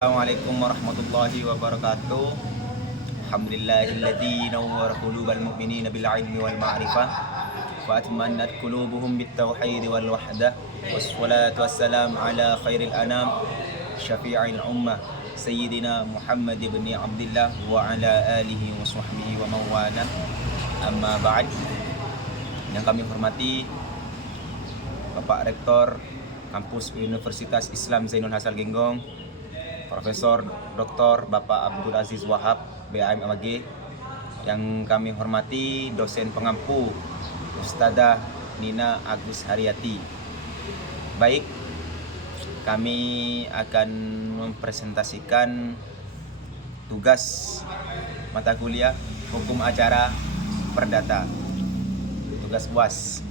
Assalamualaikum warahmatullahi wabarakatuh. Alhamdulillahilladzi nawwara qulubal mu'minina bil ilmi wal ma'rifah wa atmannat qulubuhum bit tauhid wal wahdah. Wassalatu wassalamu ala khairil anam syafi'il ummah sayyidina Muhammad ibn Abdullah wa ala alihi wa sahbihi wa mawana. Amma ba'd. Yang kami hormati Bapak Rektor Kampus Universitas Islam Zainul Hasal Genggong, Profesor Dr. Bapak Abdul Aziz Wahab, BAM MAG. Yang kami hormati dosen pengampu Ustadzah Nina Agus Haryati. Baik, kami akan mempresentasikan tugas mata kuliah Hukum Acara Perdata, tugas UAS,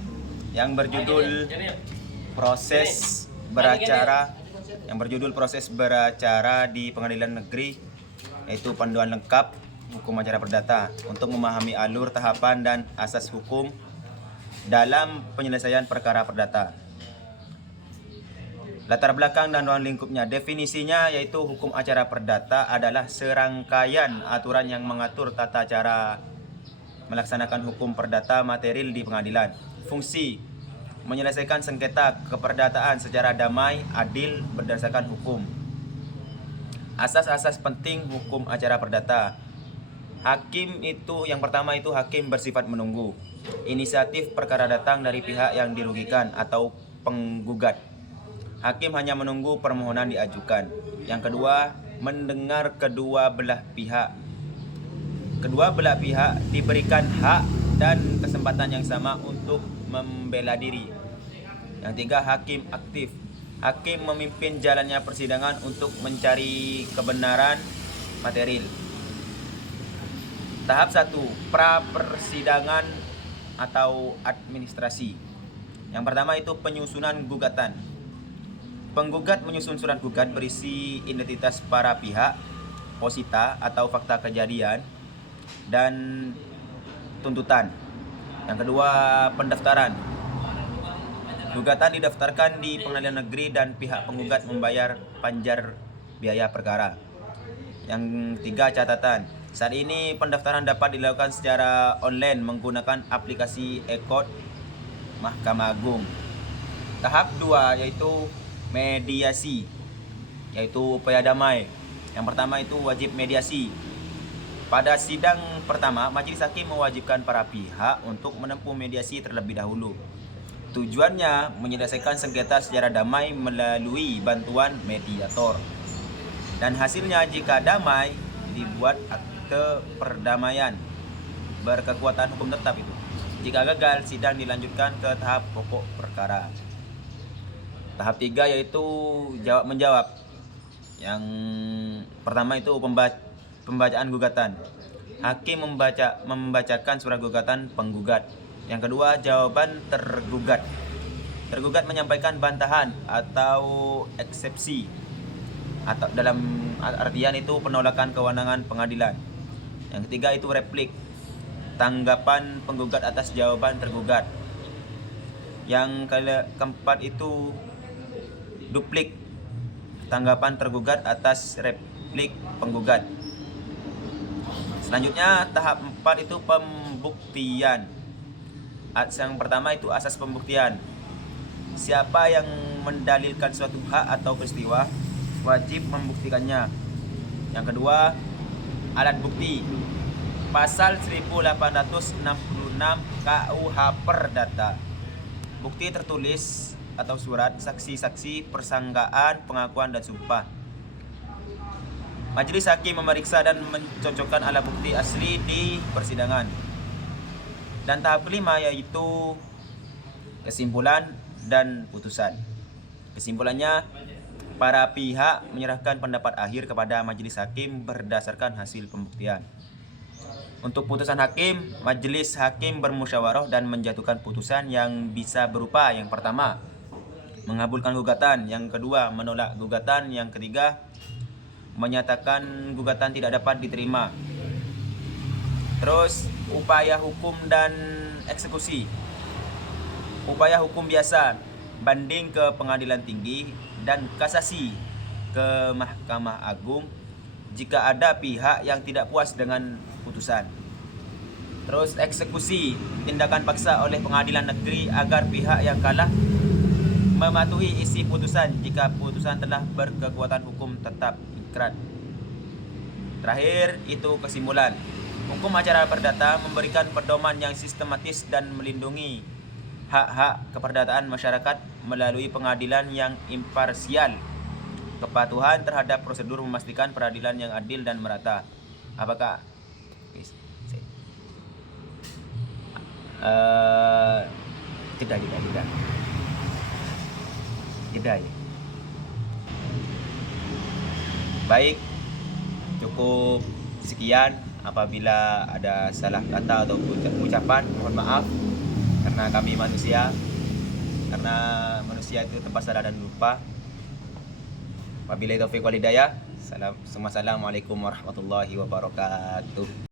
yang berjudul proses beracara di pengadilan negeri, yaitu panduan lengkap hukum acara perdata untuk memahami alur, tahapan, dan asas hukum dalam penyelesaian perkara perdata. Latar belakang dan ruang lingkupnya. Definisinya yaitu hukum acara perdata adalah serangkaian aturan yang mengatur tata cara melaksanakan hukum perdata material di pengadilan. Fungsi: menyelesaikan sengketa keperdataan secara damai, adil, berdasarkan hukum. Asas-asas penting hukum acara perdata. Hakim itu, yang pertama itu hakim bersifat menunggu. Inisiatif perkara datang dari pihak yang dirugikan atau penggugat. Hakim hanya menunggu permohonan diajukan. Yang kedua, mendengar kedua belah pihak. Kedua belah pihak diberikan hak dan kesempatan yang sama untuk membela diri. Yang tiga, hakim aktif. Hakim memimpin jalannya persidangan untuk mencari kebenaran material. Tahap 1, pra persidangan atau administrasi. Yang pertama itu penyusunan gugatan. Penggugat menyusun surat gugat berisi identitas para pihak, posita atau fakta kejadian, dan tuntutan. Yang kedua, pendaftaran. Gugatan didaftarkan di pengadilan negeri dan pihak penggugat membayar panjar biaya perkara. Yang tiga, catatan. Saat ini pendaftaran dapat dilakukan secara online menggunakan aplikasi e-court Mahkamah Agung. Tahap 2 yaitu mediasi, yaitu upaya damai. Yang pertama itu wajib mediasi. Pada sidang pertama, majelis hakim mewajibkan para pihak untuk menempuh mediasi terlebih dahulu. Tujuannya menyelesaikan sengketa secara damai melalui bantuan mediator. Dan hasilnya jika damai, dibuat akte perdamaian berkekuatan hukum tetap itu. Jika gagal, sidang dilanjutkan ke tahap pokok perkara. Tahap 3 yaitu jawab menjawab. Yang pertama itu pembacaan gugatan. Hakim membacakan surat gugatan penggugat. Yang kedua, jawaban tergugat. Tergugat menyampaikan bantahan atau eksepsi, atau dalam artian itu penolakan kewenangan pengadilan. Yang ketiga itu replik, tanggapan penggugat atas jawaban tergugat. Yang keempat itu duplik, tanggapan tergugat atas replik penggugat. Selanjutnya tahap 4 itu pembuktian. Yang pertama itu asas pembuktian. Siapa yang mendalilkan suatu hak atau peristiwa wajib membuktikannya. Yang kedua, alat bukti. Pasal 1866 KUH Perdata. Bukti tertulis atau surat, saksi-saksi, persangkaan, pengakuan, dan sumpah. Majelis hakim memeriksa dan mencocokkan alat bukti asli di persidangan. Dan tahap kelima yaitu kesimpulan dan putusan. Kesimpulannya, para pihak menyerahkan pendapat akhir kepada majelis hakim berdasarkan hasil pembuktian. Untuk putusan hakim, majelis hakim bermusyawarah dan menjatuhkan putusan yang bisa berupa: yang pertama, mengabulkan gugatan; yang kedua, menolak gugatan; yang ketiga, menyatakan gugatan tidak dapat diterima. Terus upaya hukum dan eksekusi. Upaya hukum biasa, banding ke pengadilan tinggi dan kasasi. ke Mahkamah Agung jika ada pihak yang tidak puas dengan putusan. Terus eksekusi tindakan paksa oleh pengadilan negeri agar pihak yang kalah mematuhi isi putusan jika putusan telah berkekuatan hukum tetap ingkrah. Terakhir itu kesimpulan. Hukum acara perdata memberikan pedoman yang sistematis dan melindungi hak-hak keperdataan masyarakat melalui pengadilan yang imparsial. Kepatuhan terhadap prosedur memastikan peradilan yang adil dan merata. Apakah jeda ya. Baik, cukup sekian. Apabila ada salah kata atau ucapan, mohon maaf, karena kami manusia, itu tempat salah dan lupa. Wabillahi taufiq wal hidayah. Assalamualaikum warahmatullahi wabarakatuh.